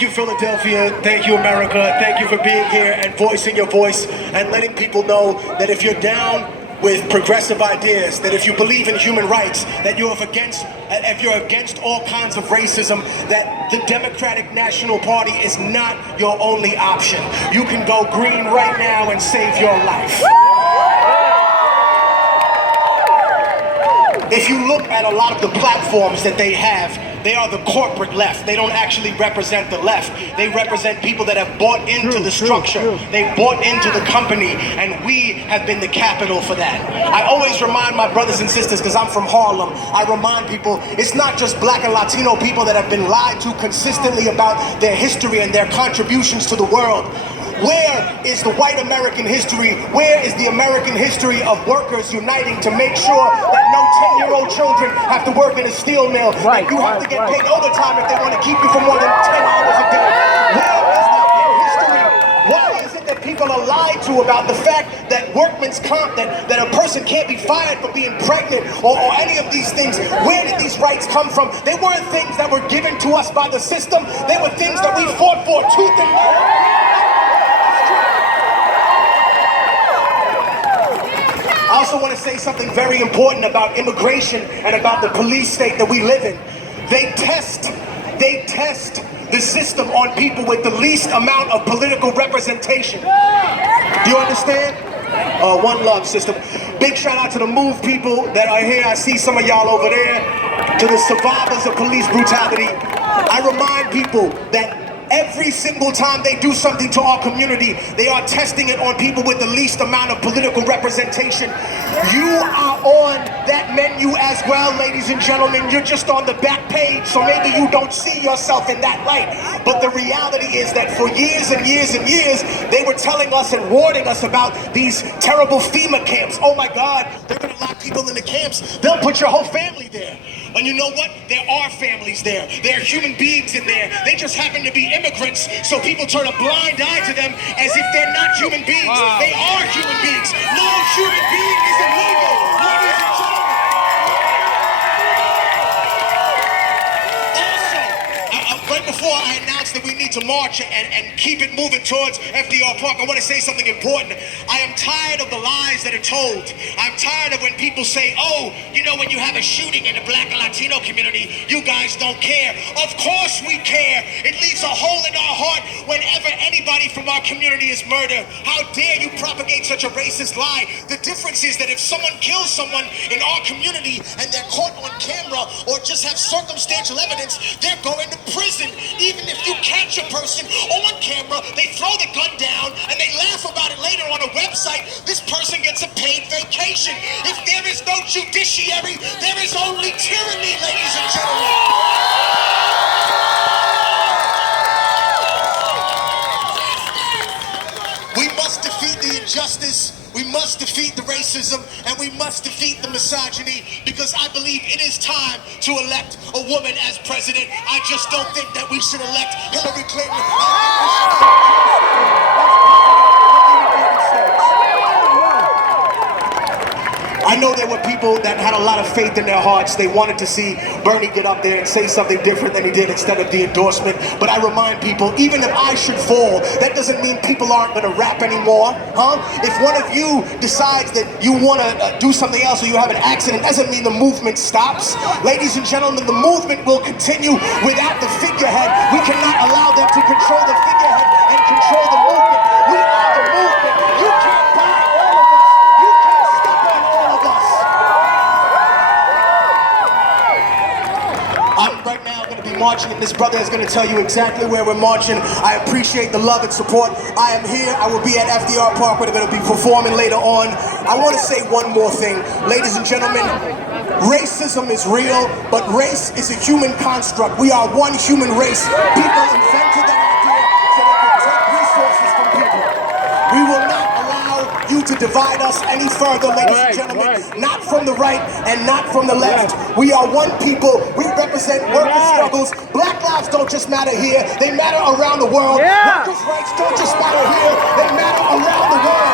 Thank you, Philadelphia. Thank you, America. Thank you for being here and voicing your voice and letting people know that if you're down with progressive ideas, that if you believe in human rights, that if you're against all kinds of racism, that the Democratic National Party is not your only option. You can go green right now and save your life. If you look at a lot of the platforms that they have, they are the corporate left. They don't actually represent the left. They represent people that have bought into the structure. They bought into the company, and we have been the capital for that. I always remind my brothers and sisters, because I'm from Harlem, I remind people, it's not just black and Latino people that have been lied to consistently about their history and their contributions to the world. Where is the white American history? Where is the American history of workers uniting to make sure that no 10-year-old children have to work in a steel mill? Right, and you have to get paid overtime if they want to keep you for more than 10 hours a day. Where is that in history? Why is it that people are lied to about the fact that workman's comp, that a person can't be fired for being pregnant or any of these things? Where did these rights come from? They weren't things that were given to us by the system. They were things that we fought for tooth and nail. I also want to say something very important about immigration and about the police state that we live in. They test the system on people with the least amount of political representation. Do you understand? One love, system. Big shout out to the MOVE people that are here. I see some of y'all over there. To the survivors of police brutality. I remind people that every single time they do something to our community, they are testing it on people with the least amount of political representation. You are on that menu as well, ladies and gentlemen. You're just on the back page, so maybe you don't see yourself in that light. But the reality is that for years and years and years, they were telling us and warning us about these terrible FEMA camps. Oh my God, they're gonna lock people in the camps. They'll put your whole family there. And you know what? There are families there. There are human beings in there. They just happen to be immigrants, so people turn a blind eye to them as if they're not human beings. Wow. They are human beings. No human being is illegal, ladies and gentlemen. Also, right before I announced that we need to march and keep it moving towards FDR Park, I want to say something important. I am tired of the lies that are told. I'm tired of when people say, oh, you know, when you have a shooting in the black and Latino community, you guys don't care. Of course we care. It leaves a hole in our heart whenever anybody from our community is murdered. How dare you propagate such a racist lie? The difference is that if someone kills someone in our community and they're caught on camera or just have circumstantial evidence, they're going to prison. Even if you catch a person on camera, they throw the gun down and they laugh about it later on a website. This person gets a paid vacation. If there is no judiciary, there is only tyranny, ladies and gentlemen. We must defeat the injustice, we must defeat the racism, and we must defeat the misogyny, because I believe it is time to elect a woman as president. I just don't think that we should elect Hillary Clinton. I know there were people that had a lot of faith in their hearts. They wanted to see Bernie get up there and say something different than he did instead of the endorsement. But I remind people, even if I should fall, that doesn't mean people aren't going to rap anymore, huh? If one of you decides that you want to do something else or you have an accident, doesn't mean the movement stops. Ladies and gentlemen, the movement will continue without the figurehead. We cannot allow them to control the figurehead and control the movement. We are the movement. You can't buy all of us. You can't step on all of us. I'm right now going to be marching, and this brother is going to tell you exactly where we're marching. I appreciate the love and support. I am here. I will be at FDR Park where they're going to be performing later on. I want to say one more thing. Ladies and gentlemen, racism is real, but race is a human construct. We are one human race. People invented that idea so they could take resources from people. We will not allow you to divide us any further, ladies and gentlemen. Not from the right and not from the left. We are one people. We represent worker struggles. Black lives don't just matter here. They matter around the world. Workers' rights don't just matter here. They matter around the world.